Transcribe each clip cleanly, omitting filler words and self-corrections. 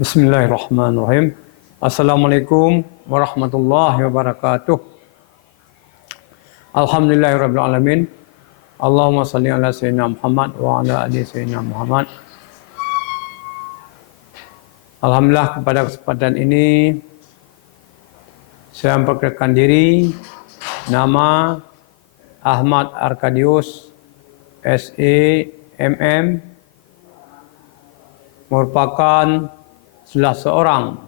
Bismillahirrahmanirrahim. Assalamualaikum warahmatullahi wabarakatuh. Alhamdulillahirabbil alamin. Allahumma shalli ala sayyidina Muhammad wa ala ali sayyidina Muhammad. Alhamdulillah, pada kesempatan ini saya memperkenalkan diri. Nama Ahmad Arkadius SEMM, merupakan salah seorang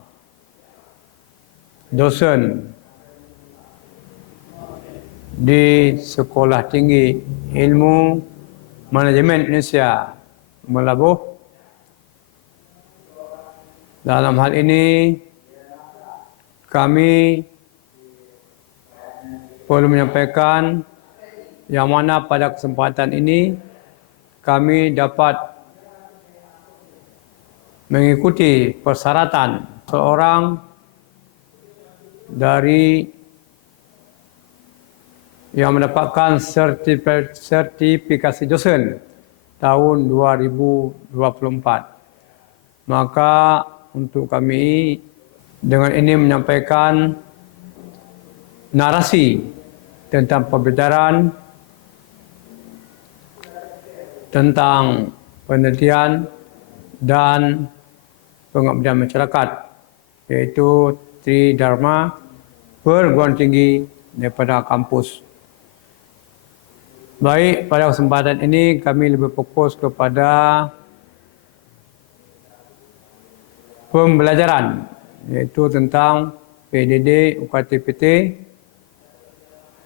dosen di Sekolah Tinggi Ilmu Manajemen Indonesia Melabuh. Dalam hal ini kami perlu menyampaikan yang mana pada kesempatan ini kami dapat mengikuti persyaratan seorang dari yang mendapatkan sertifikasi dosen tahun 2024. Maka untuk kami dengan ini menyampaikan narasi tentang pembelajaran tentang penelitian dan pengabdian masyarakat, yaitu Tridharma perguruan tinggi daripada kampus. Baik, pada kesempatan ini kami lebih fokus kepada pembelajaran, yaitu tentang PDD UKT-PT,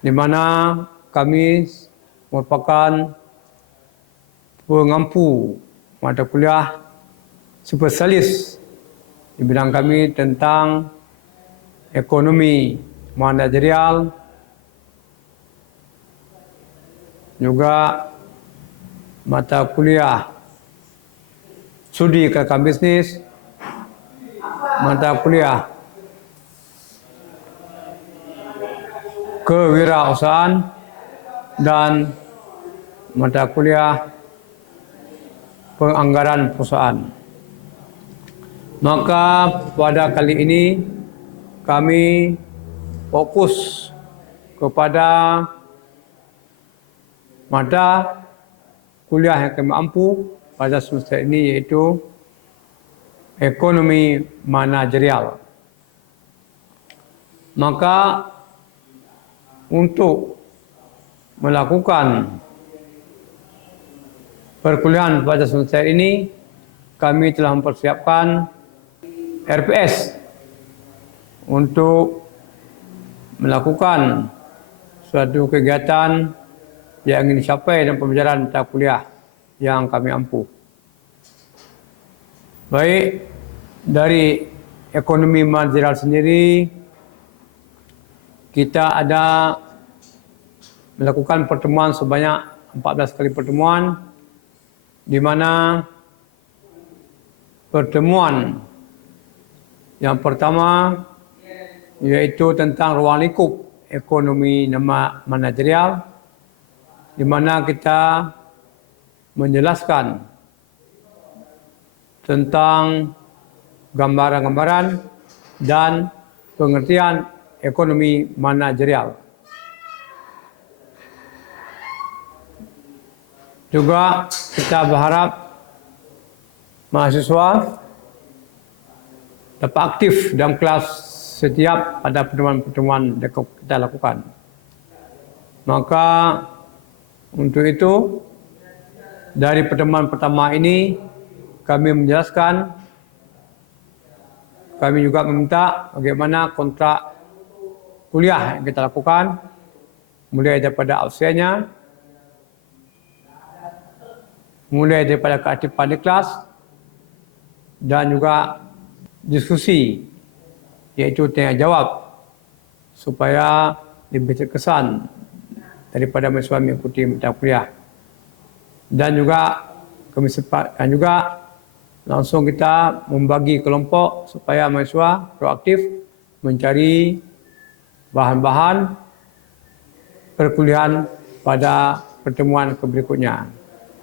di mana kami merupakan pengampu mata kuliah spesialis di bidang kami tentang ekonomi manajerial, juga mata kuliah studi kebijakan bisnis, mata kuliah kewirausahaan, dan mata kuliah penganggaran perusahaan. Maka pada kali ini kami fokus kepada mata kuliah yang kami mampu pada semester ini, yaitu ekonomi manajerial. Maka untuk melakukan perkuliahan pada semester ini, kami telah mempersiapkan RPS untuk melakukan suatu kegiatan yang ingin dicapai dalam pembelajaran mata kuliah yang kami mampu. Baik, dari ekonomi manajerial sendiri, kita ada melakukan pertemuan sebanyak 14 kali pertemuan, di mana pertemuan yang pertama yaitu tentang ruang lingkup ekonomi manajerial, di mana kita menjelaskan tentang gambaran-gambaran dan pengertian ekonomi manajerial. Juga kita berharap mahasiswa dapat aktif dalam kelas setiap pada pertemuan-pertemuan yang kita lakukan. Maka untuk itu, dari pertemuan pertama ini kami menjelaskan, kami juga meminta bagaimana kontrak kuliah yang kita lakukan, mulai daripada absennya, mulai daripada keaktifan di kelas, dan juga diskusi, yaitu tanya jawab, supaya lebih terkesan daripada mahasiswa mengikuti mata kuliah. Dan juga kami sempatkan juga langsung kita membagi kelompok supaya mahasiswa proaktif mencari bahan-bahan perkuliahan pada pertemuan berikutnya.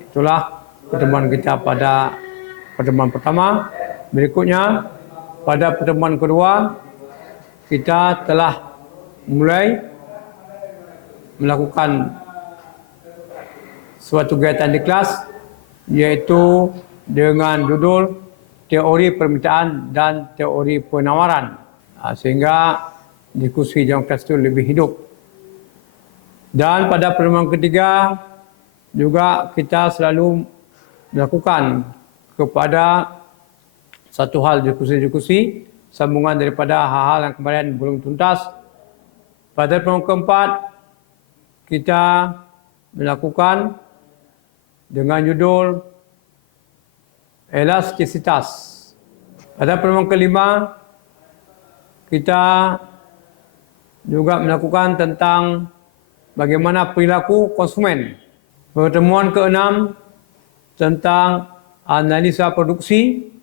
Itulah pertemuan kita pada pertemuan pertama. Berikutnya, pada pertemuan kedua, kita telah mulai melakukan suatu kegiatan di kelas, iaitu dengan judul teori permintaan dan teori penawaran, sehingga diskusi dalam kelas itu lebih hidup. Dan pada pertemuan ketiga juga kita selalu melakukan kepada satu hal diskusi-diskusi sambungan daripada hal-hal yang kemarin belum tuntas. Pada pertemuan keempat kita melakukan dengan judul elastisitas. Pada pertemuan kelima kita juga melakukan tentang bagaimana perilaku konsumen. Pertemuan keenam tentang analisa produksi.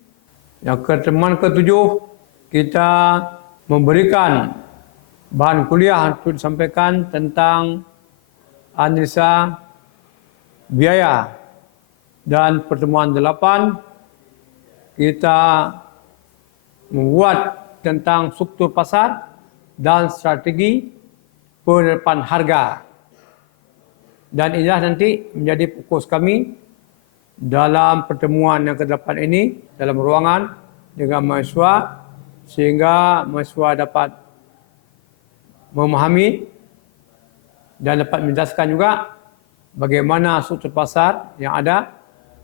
Yang pertemuan ketujuh kita memberikan bahan kuliah untuk disampaikan tentang analisa biaya. Dan pertemuan 8 kita membuat tentang struktur pasar dan strategi penerapan harga. Dan inilah nanti menjadi fokus kami dalam pertemuan yang ke-8 ini dalam ruangan dengan mahasiswa, sehingga mahasiswa dapat memahami dan dapat menjelaskan juga bagaimana struktur pasar yang ada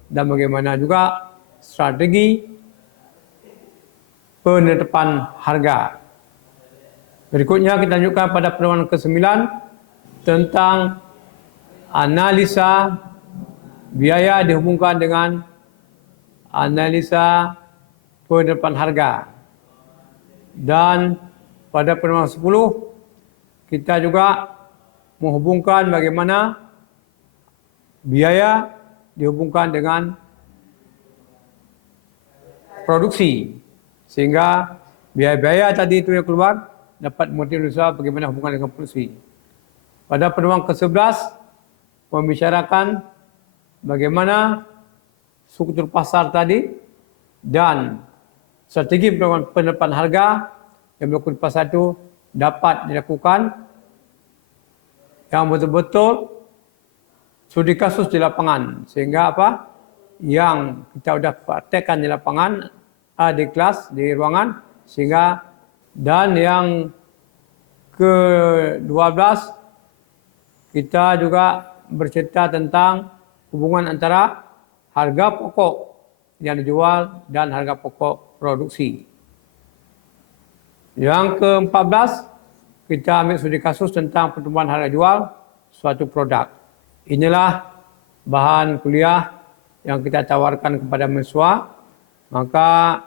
dan bagaimana juga strategi penetapan harga. Berikutnya kita lanjutkan pada pertemuan ke-9 tentang analisa biaya dihubungkan dengan analisa penetapan harga. Dan pada pertemuan 10 kita juga menghubungkan bagaimana biaya dihubungkan dengan produksi, sehingga biaya-biaya tadi itu yang keluar dapat memotivasi bagaimana hubungan dengan produksi. Pada pertemuan ke-11 membicarakan bagaimana struktur pasar tadi dan strategi penerapan harga yang berlaku di pasar itu dapat dilakukan yang betul-betul studi kasus di lapangan, sehingga apa yang kita sudah praktekkan di lapangan, di kelas, di ruangan, sehingga. Dan yang ke-12 kita juga bercerita tentang hubungan antara harga pokok yang dijual dan harga pokok produksi. Yang ke-14 kita ambil studi kasus tentang pertumbuhan harga jual suatu produk. Inilah bahan kuliah yang kita tawarkan kepada mahasiswa. Maka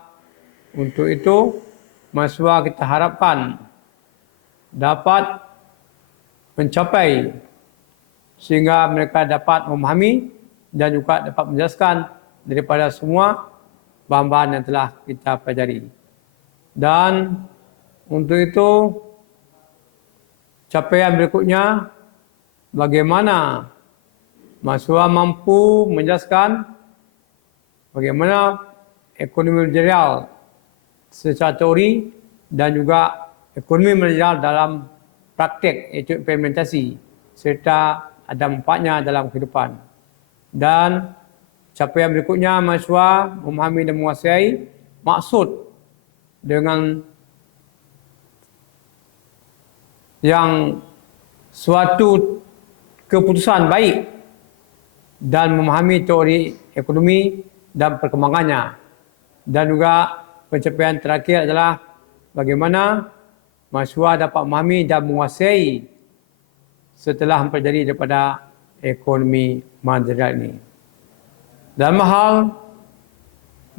untuk itu mahasiswa kita harapkan dapat mencapai sehingga mereka dapat memahami dan juga dapat menjelaskan daripada semua bahan-bahan yang telah kita pelajari. Dan untuk itu capaian berikutnya bagaimana mahasiswa mampu menjelaskan bagaimana ekonomi manajerial secara teori dan juga ekonomi manajerial dalam praktik, iaitu implementasi, serta ada manfaatnya dalam kehidupan. Dan capaian berikutnya mahasiswa memahami dan menguasai maksud dengan yang suatu keputusan baik dan memahami teori ekonomi dan perkembangannya. Dan juga pencapaian terakhir adalah bagaimana mahasiswa dapat memahami dan menguasai setelah mempelajari daripada ekonomi manajerial ini. Dalam hal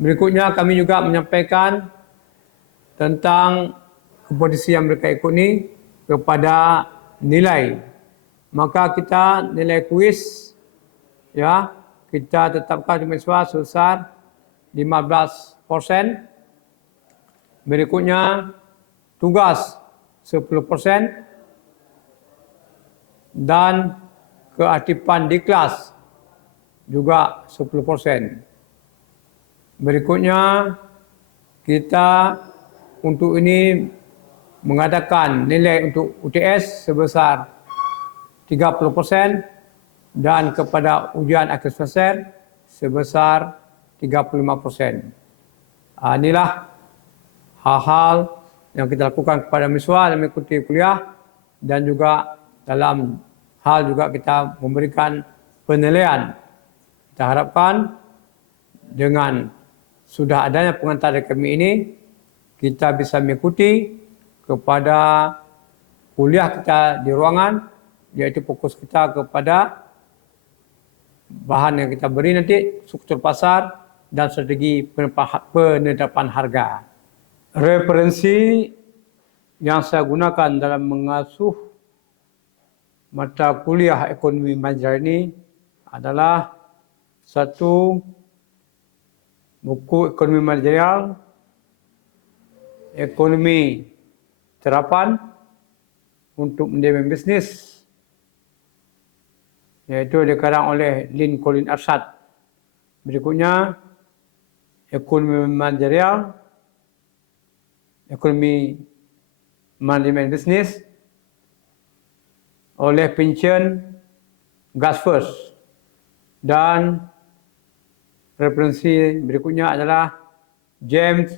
berikutnya kami juga menyampaikan tentang kompetisi yang mereka ikut ini kepada nilai. Maka kita nilai kuis kita tetapkan mahasiswa sebesar 15%. Berikutnya tugas 10% dan keaktifan di kelas juga 10%. Berikutnya kita untuk ini mengadakan nilai untuk UTS sebesar 30% dan kepada ujian akhir semester sebesar 35%. Inilah hal-hal yang kita lakukan kepada mahasiswa yang mengikuti kuliah dan juga dalam hal juga kita memberikan penilaian. Kita harapkan dengan sudah adanya pengantar dari kami ini, kita bisa mengikuti kepada kuliah kita di ruangan, iaitu fokus kita kepada bahan yang kita beri nanti, struktur pasar dan strategi penetapan harga. Referensi yang saya gunakan dalam mengasuh mata kuliah ekonomi manajerial ini adalah satu buku ekonomi manajerial, ekonomi terapan untuk manajemen bisnis, iaitu dikarang oleh Lynn Colin Arshad. Berikutnya, ekonomi manajerial, ekonomi manajemen bisnis oleh Pynchon Gasfors. Dan referensi berikutnya adalah James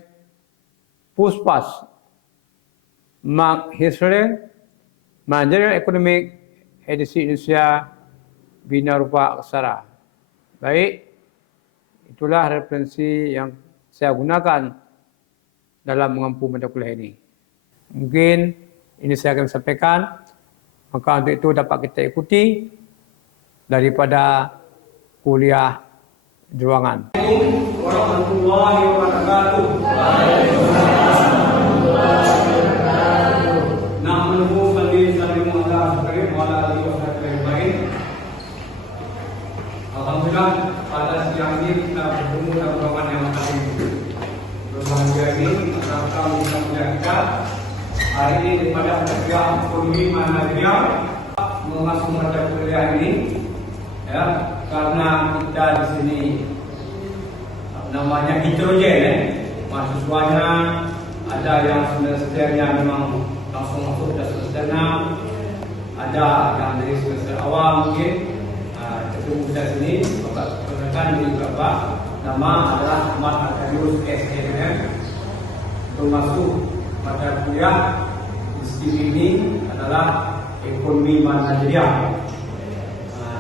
Puspas, Mark Hislop, Managerial Economic, edisi Indonesia, Bina Rupa Aksara. Baik, itulah referensi yang saya gunakan dalam mengampu mata kuliah ini. Mungkin ini saya akan sampaikan, maka untuk itu dapat kita ikuti daripada kuliah di ruangan. Assalamualaikum warahmatullahi wabarakatuh. Nahmaduhu wa nusallimu ala rasulih wa ala alihi wa sahbihi ajma'in. Alhamdulillah, pada siang ini kita bertemu dalam ruangan yang paling berbahagia ini. Kita bisa melihat hari ini daripada kuliah ekonomi manajerial mengasuh mata kuliah ini, ya, karena kita di sini namanya heterogen, mahasiswanya ada yang semesternya memang langsung masuk ke semester 6, ada yang dari semester awal mungkin. Ketemu kita sini, bapak perkenalkan diri bapak, nama adalah Ahmad Arkadius SMM. Untuk masuk mata kuliah di sini adalah ekonomi manajerial,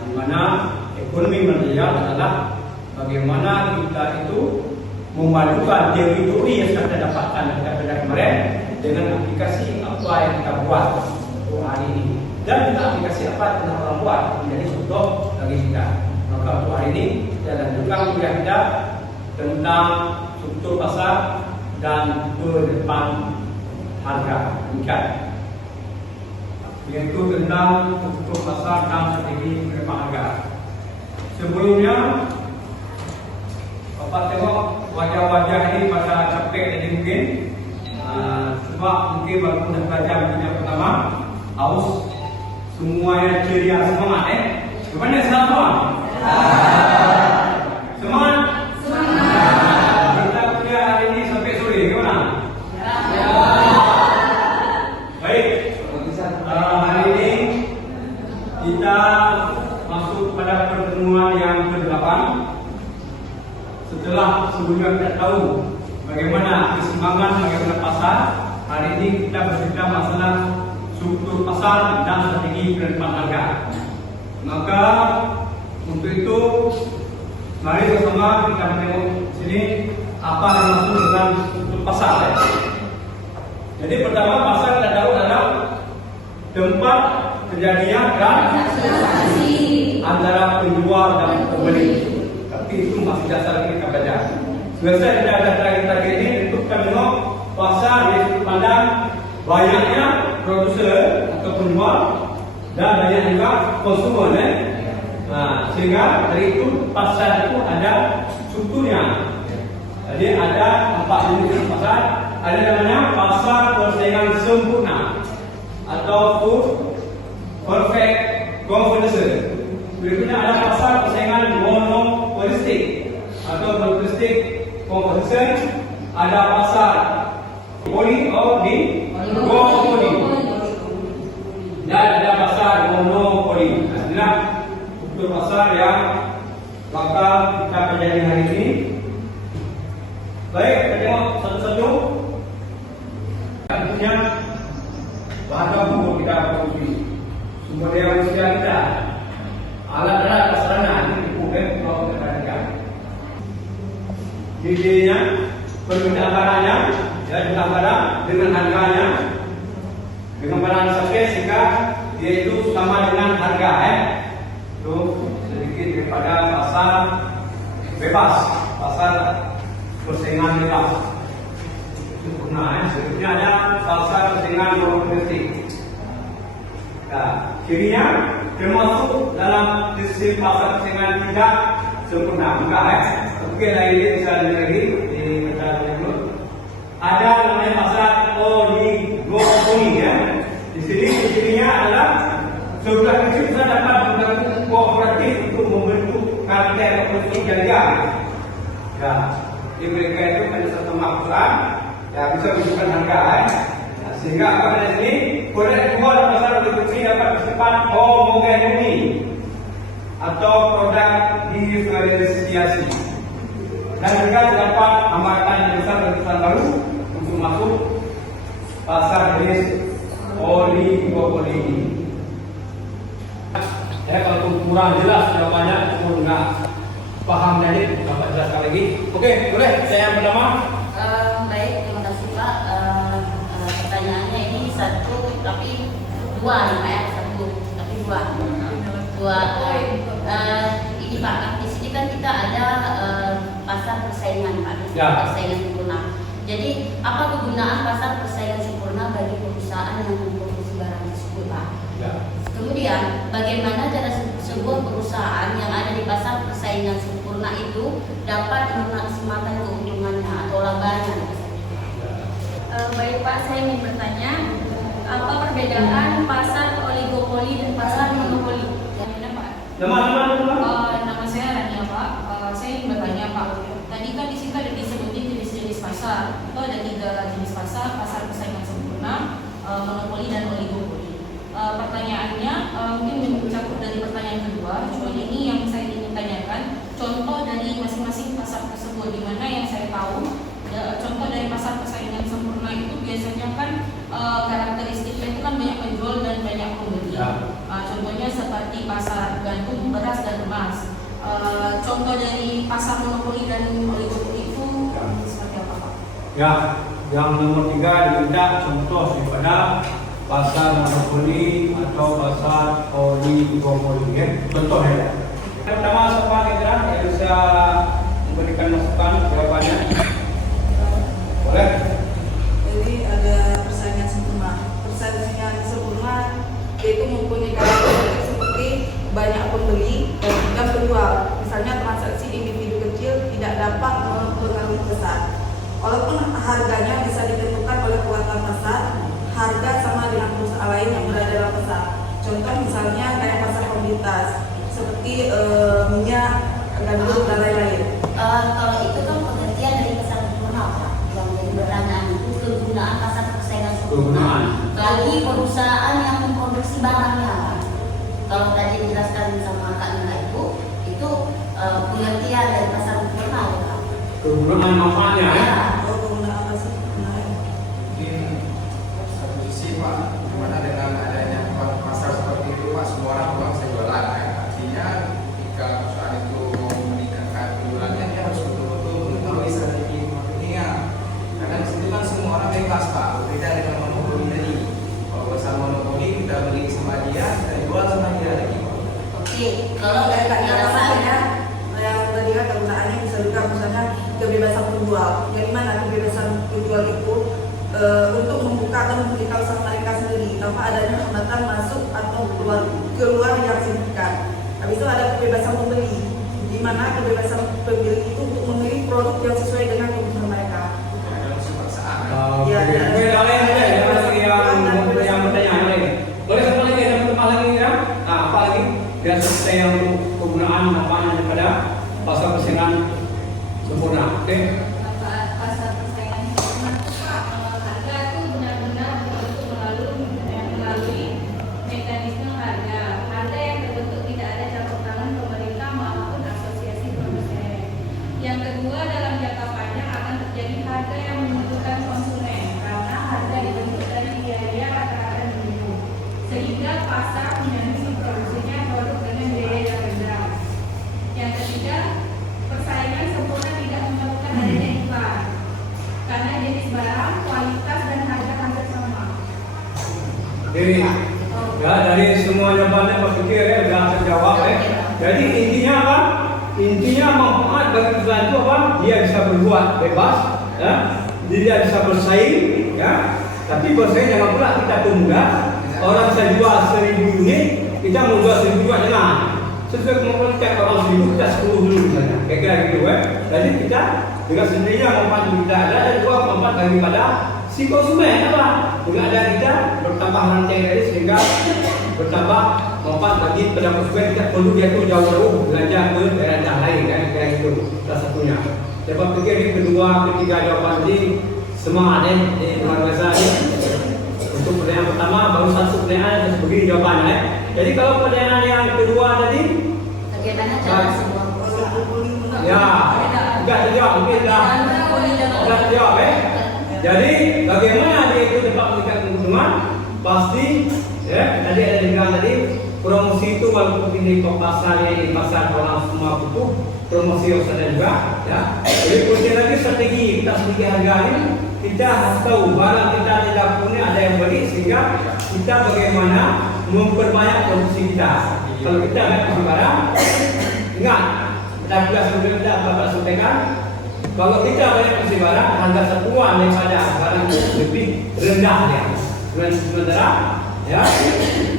di mana ekonomi manajerial adalah bagaimana kita itu memadukan teori-teori yang sudah kita dapatkan pada kemarin dengan aplikasi apa yang kita buat untuk hari ini, dan juga aplikasi apa yang kita orang buat menjadi contoh bagi kita. Maka untuk hari ini kita lanjutkan kuliah kita tentang struktur pasar dan penetapan harga, yaitu tentang struktur pasar dan strategi penetapan harga. Sebelumnya, Bapak tengok wajah-wajah ini pada capek jadi mungkin, sebab mungkin baru dah belajar yang pertama, haus, semuanya ceria, semangat Gimana semua? Semangat? Kita kuliah hari ini sampai sore, gimana? Baik, hari ini kita masuk pada pertemuan yang ke-8. Setelah sebelumnya kita tahu bagaimana keseimbangan, bagaimana pasar, hari ini kita berbicara masalah struktur pasar dan strategi penetapan harga. Maka untuk itu mari bersama kita tengok sini apa yang dimaksud dengan struktur pasar. Jadi pertama, pasar kita tahu adalah tempat kejadian transaksi antara penjual dan pembeli. Tapi itu masih dasar kita belajar. Selesai kita dasar kita ini, itu kita tengok pasar dari sudut pandang banyaknya produser atau penjual dan banyak juga konsumen. Sehingga dari itu pasar itu ada strukturnya. Jadi ada 4 jenis pasar. Ada namanya pasar persaingan sempurna atau full perfect competition. Berikutnya ada pasar persaingan monopolistik atau monopolistic competition. ada pasar oligopoli dan ada pasar monopoli. Inilah struktur pasar yang bakal kita pelajari hari ini. Baik, kita tengok satu-satu. Selanjutnya bahan baku kita produksi, sumber daya manusia kita, alat-alat sarana ini bukan kalau kita perhatikan. Idenya, permintaan barangnya, dan jumlah barang dengan harganya, dengan barang sakit sehingga dia itu sama dengan harga. Itu sedikit daripada pasar bebas, pasar persaingan bebas. Sempurna. Selanjutnya ada pasar persaingan monopolistik. Nah, kirinya termasuk dalam sistem pasar persaingan tidak sempurna. Mungkin lagi bisa lagi di peta dulu. Ada namanya pasar oligopoli ya. Di sini cirinya adalah sebelah kecil bisa dapat membantu kooperatif untuk membentuk kartel koperasi jaga. Ya, di mereka itu ada satu maklumat, ya bisa menunjukkan harga. Sehingga apa di sini produk jual pasar oligopoli dapat bersifat homogenity atau produk diferensiasi. Dan juga terdapat hambatan yang besar dan besar baru untuk masuk pasar jenis oligopoli ini. Ya, kalau kurang jelas jawabannya, aku nggak paham dari dapat jelaskan lagi. Oke, boleh saya yang pertama. Baik, terima kasih Pak. Pertanyaannya ini satu tapi dua nih Pak ya, satu tapi dua. Ini Pak, di sini kan kita ada pasar persaingan Pak, Ya. persaingan sempurna. Jadi apa kegunaan pasar persaingan sempurna bagi perusahaan yang memproduksi barang tersebut Pak? Ya. Kemudian bagaimana cara sebuah perusahaan yang ada di pasar persaingan sempurna itu dapat memaksimalkan keuntungannya atau labanya? Baik Pak, saya ingin bertanya, apa perbedaan pasar oligopoli dan pasar monopoli? Teman-teman. Nama saya Rania Pak. Saya ingin bertanya Pak. Tadi kan di sini ada disebutin jenis-jenis pasar. Itu ada 3 jenis pasar: pasar persaingan sempurna, monopoli dan oligopoli. Pertanyaannya mungkin mencakup dari pertanyaan kedua. Cuma ini yang saya ingin tanyakan contoh dari masing-masing pasar tersebut. Di mana yang saya tahu contoh dari pasar persaingan sempurna itu biasanya kan karakteristiknya itu kan banyak penjual dan banyak pembeli. Ya. Contohnya seperti pasar gantung beras dan emas. Contoh dari pasar monopoli dan oligopoli itu seperti apa Pak? Ya, yang nomor 3 diminta contoh daripada pasar monopoli atau pasar oligopoli. Ya. Contohnya. Yang pertama siapa kira yang bisa memberikan masukan jawabannya? Boleh? Jadi ada persaingan sempurna. Persaingan sempurna yaitu mempunyai karakteristik seperti banyak pembeli dan penjual. Misalnya transaksi individu kecil tidak dapat mempengaruhi besar. Walaupun harganya bisa ditentukan oleh kekuatan pasar, harga sama dengan perusahaan lain yang berada dalam pasar. Contoh misalnya kayak pasar komoditas seperti minyak, gandum dan lain-lain. Kalau itu kan pengertian dari pasar sempurna Pak, yang jadi pertanyaan itu kegunaan pasar persaingan sempurna bagi perusahaan yang memproduksi barangnya Pak. Kalau tadi dijelaskan sama Kak Nila itu pengertian dari pasar sempurna ya Pak. Kegunaan manfaatnya ya. Oh, penggunaan pasar sempurna. Mungkin satu sisi Pak, dimana dengan adanya pasar seperti itu Pak, semua orang bisa jualan kan. Artinya jika perusahaan itu mau meningkatkan penjualannya, dia harus betul-betul mengetahui strategi marketingnya. Karena di situ kan semua orang bebas Pak, berbeda dengan monopoli tadi. Kalau pasar monopoli kita beli sama dia, kita jual sama dia lagi Pak. Oke, kalau dari Kak Nila Alasannya yang tadi kan kegunaannya bisa juga misalnya kebebasan penjual. Yang mana kebebasan penjual itu untuk membuka atau membuka usaha mereka sendiri tanpa adanya hambatan masuk atau keluar yang signifikan. Habis itu ada kebebasan pembeli, di mana kebebasan pembeli itu untuk memilih produk yang sesuai dengan kebutuhan mereka. Dalam paksaan. Ya, Oke, lain aja ya, lagi yang pertanyaan lain. Boleh satu lagi, ada tambah lagi ya? Nah, apa lagi? Biar selesai yang penggunaan manfaatnya daripada pasar persaingan sempurna. Oke? Pasar persaingan jenis barang, kualitas dan harga hampir sama. Jadi, ya dari semua jawabannya Pak Fikir ya sudah terjawab ya. Jadi intinya apa? Intinya manfaat bagi perusahaan itu apa? Dia bisa berbuat bebas, ya. Dia bisa bersaing, ya. Tapi bersaing jangan pula kita tunda. Orang saya jual 1000 unit, kita mau jual 1000 juga jangan. Sesuai kemampuan kita, kalau 1000 kita 10 dulu misalnya. Kira-kira gitu ya. Jadi kita dengan sendirinya manfaat kita ada dan juga manfaat daripada si konsumen apa? Dengan ada kita bertambah rantai dari sehingga bertambah manfaat bagi pada konsumen. Kita perlu dia tu jauh-jauh belanja ke daerah lain kan, kayak itu salah satunya. Sebab pikir ini kedua, ketiga jawaban tadi semangat di luar biasa ni. Untuk pertanyaan pertama baru satu pertanyaan dan begini jawabannya. Jadi kalau pertanyaan yang kedua tadi, Bagaimana cara sebuah ya, enggak terjawab mungkin dah terjawab Jadi bagaimana dia itu dapat meningkatkan keuntungan? Pasti ya tadi ada dibilang tadi promosi itu walaupun ini kok pasarnya di pasar orang semua butuh promosi harus ada juga ya. Jadi kemudian lagi strategi kita sedikit harganya kita harus tahu barang kita tidak punya ada yang beli sehingga kita bagaimana memperbanyak produksi kita. Kalau kita ada barang ingat kita sebelum kita Bapak sampaikan kalau kita banyak produksi barang harga satuan daripada barang lebih rendah dia. Sementara ya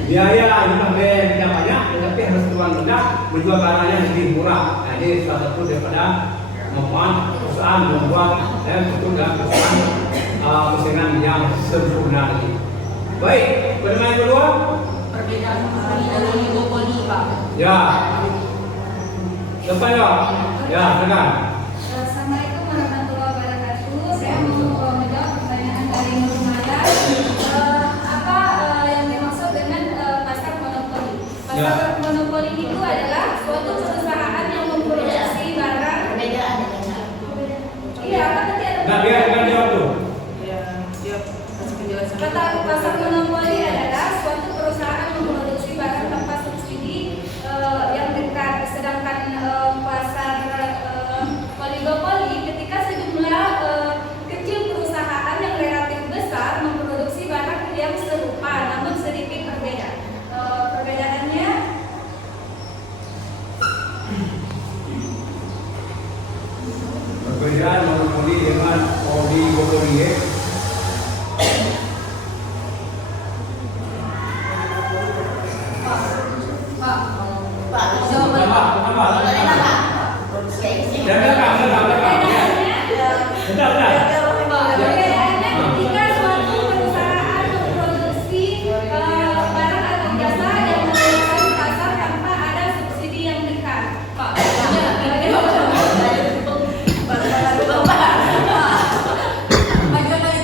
biaya jumlah biaya tidak banyak tetapi harus tuan rendah menjual barangnya lebih murah. Nah, ini salah satu daripada manfaat perusahaan membuat untuk dalam perusahaan persaingan yang sempurna ini. Baik, pertanyaan yang kedua. Perbedaan monopoli dan oligopoli, Pak. Ya. Siapa ya? Ya, silakan. Assalamualaikum warahmatullahi wabarakatuh. Saya mau menjawab pertanyaan dari Nur Maya. Apa yang dimaksud dengan pasar monopoli? Pasar monopoli itu adalah suatu perusahaan yang memproduksi barang. perbedaan dengan Iya, apa tadi ada? Nah, biar jawab tuh. Ya, dia kasih penjelasan. Kata pasar monopoli adalah suatu perusahaan memproduksi barang tanpa subsidi yang dekat, sedangkan pasar oligopoli ketika sejumlah kecil perusahaan yang relatif besar memproduksi barang yang serupa namun sedikit berbeda. Perbedaannya Perbedaan monopoli dengan oligopoli ya. Pak, jawaban Pak. Pertanyaan Pak. perbedaannya ketika suatu perusahaan memproduksi barang atau jasa yang menguasai pasar tanpa ada subsidi yang dekat. Pak,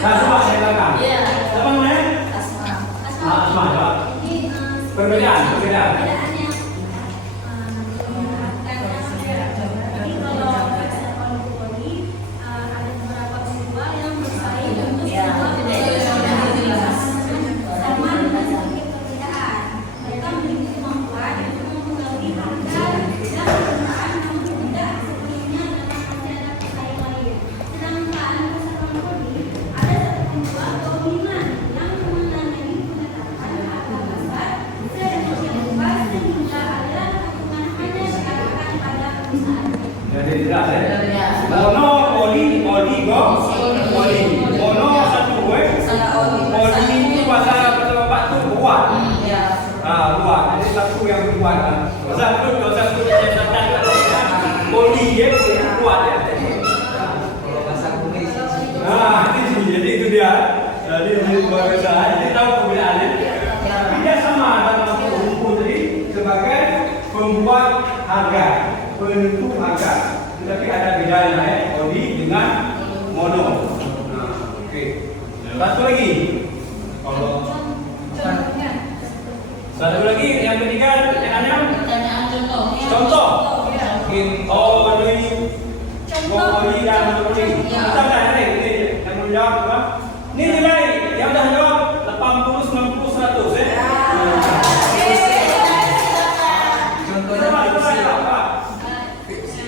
Kasih saya silakan. Iya. Siapa namanya? Asma. Asma, jawab. Perbedaan. Perbedaannya jadi kalau pasar oligopoli ada beberapa penjual yang bersaing untuk Ya, sebuah itu dia. sama dengan sedikit perbedaan. Mereka memiliki kemampuan untuk mempengaruhi harga dan penggunaan namun tidak sepenuhnya dalam arti ada pesaing lain. Sedangkan pasar monopoli ada satu penjual dominan yang menangani penetapan harga pasar sedemikian rupa sehingga ada keuntungan hanya diarahkan pada perusahaan. Jadi jelas ya. Ya. Monopoli, oligopoli. Mono satu oli itu bahasa Bapak tu buat. Ya. Buat. Jadi satu yang buat. Satu saya katakan oli ya buat ya. Kalau bahasa bumi Jadi itu dia. Jadi ini luar biasa. Jadi tahu perbedaannya. Tapi dia sama dalam rumput tadi sebagai pembuat harga, penentu harga. Tetapi ada bedanya ya, oli dengan mono. Oke. Satu lagi. Kalau satu lagi yang ketiga pertanyaannya Pertanyaan contohnya. contoh. Oli, oli dan oli. Kita dah ada ini yang menjawab apa? Ini nilai yang dah jawab 80, 90, 100 ya. contohnya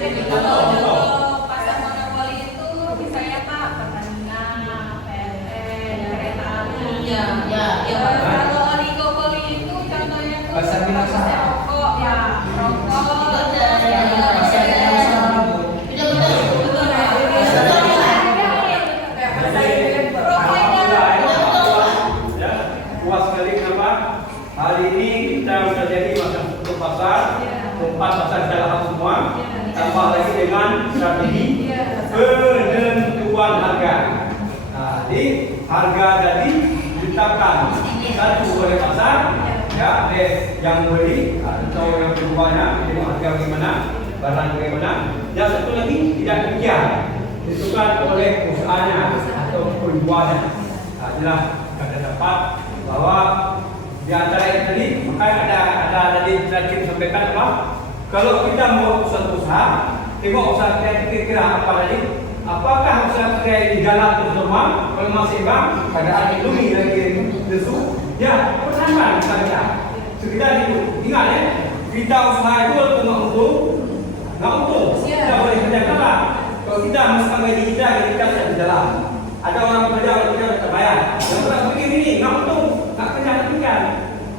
Jadi kalau contoh pasar monopoli itu misalnya Pak pertanian, satu oleh pasar, ya, oleh yang beli atau yang penjualnya, tengok harga bagaimana, barang bagaimana. Yang satu lagi tidak demikian, ditentukan oleh usahanya atau penjualnya. Adalah kita dapat bahwa di antara itu tadi, maka ada tadi terakhir sampaikan apa? Kalau kita mau usaha, tengok usaha kita kira-kira apa tadi? Apakah usaha kita ini jalan terus normal? Kalau masih bang, keadaan ekonomi lagi lesu, ya persamaan saja. Sekitar itu, ingat ya, kita usaha itu nggak untung, kita boleh kerja kalah. Kalau kita masukkan gaji kita sudah berjalan. Ada orang kerja, orang kerja tak bayar. Yang orang begini ni, nggak untung, nggak kerja tinggal.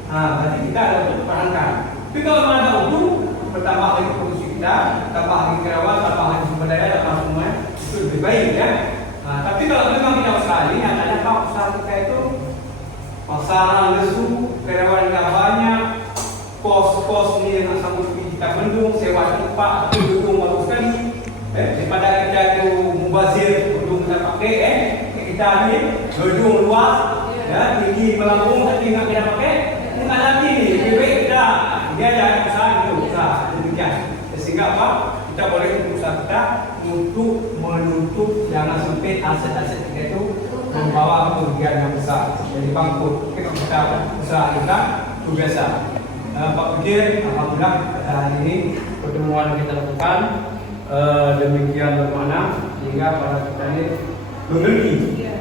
Berarti kita harus pertahankan. Tapi kalau ada untung, bertambah lagi produksi kita, tambah lagi karyawan, tambah lagi sumber daya, tambah semua, itu lebih baik ya. Tapi kalau memang kita usaha ini, ada apa usaha kita itu pasaran lesu, karyawan nggak banyak, kos-kos ini yang sanggup kita bendung, sewa tempat, dukung bagus sekali. Daripada kita itu mubazir, belum kita pakai, kita ni gedung luas, ya, tinggi melambung tapi nggak kita pakai, nggak nanti ni, lebih baik kita dia ada usaha itu, usaha demikian. Sehingga apa? Kita boleh usaha kita untuk menutup jangan sampai aset-aset kita itu membawa kerugian yang besar. Jadi bangkrut. Kalau kita usaha kita itu biasa. Pak Pikir, alhamdulillah pada hari ini pertemuan kita lakukan demikian bermakna sehingga para kita ini mengerti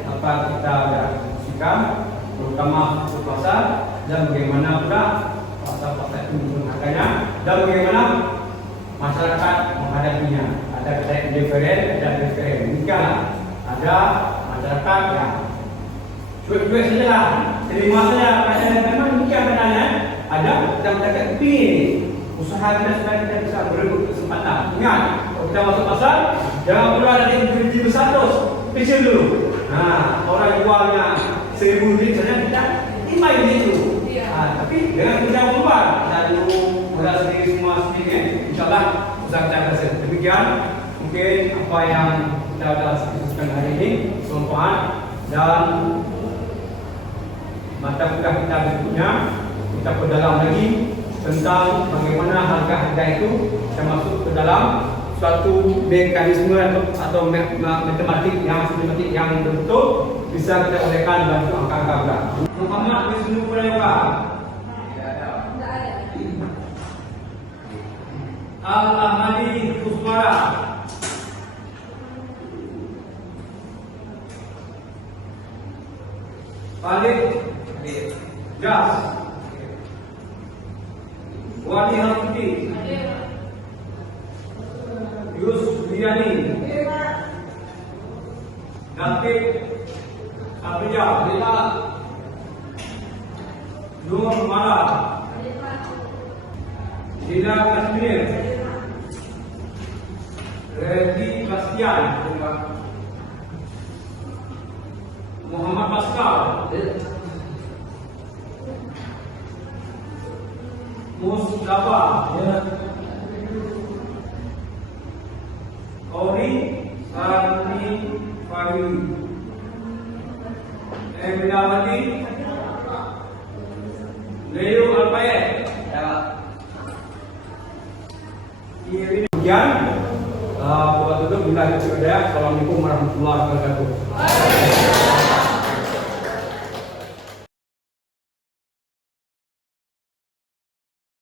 apa kita ada diskusikan, terutama untuk pasar dan bagaimana pula pasar-pasar itu menggunakannya dan bagaimana masyarakat menghadapinya. Ada diferen, ada diferen. Demikianlah ada masyarakat yang cuek-cuek saja lah, terima saja. Memang demikian keadaannya. Ada yang masyarakat pilih usaha kita supaya kita bisa berebut kesempatan. Ingat, kalau kita masuk pasar, jangan pula ada yang beli besar terus, kecil dulu. Orang jualnya 1,000 ringgit saja kita 5 ringgit dulu. Tapi dengan kita berubah, kita dulu modal sendiri semua sendiri, insyaAllah usaha kita berhasil. Demikian mungkin apa yang kita sudah sebutkan hari ini, manfaat dan mata kuliah kita berikutnya kita perdalam lagi tentang bagaimana harga-harga itu bisa masuk ke dalam suatu mekanisme atau matematik yang betul bisa kita olehkan bantu angka-angka berat. Muhammad Wisnu Prayoga. Al-Ahmadi Kuswara. Khalid Jas. Wali Hamdi. Yusuf Diani. David Abdiyah. Nur Mala. Dila Kasmir. Redi Bastian. Muhammad Pascal. Mustafa. Ori Sani Fahri. Emilawati. Leo Alpayet. Demikian buat tutup bila kita. Assalamualaikum warahmatullahi wabarakatuh.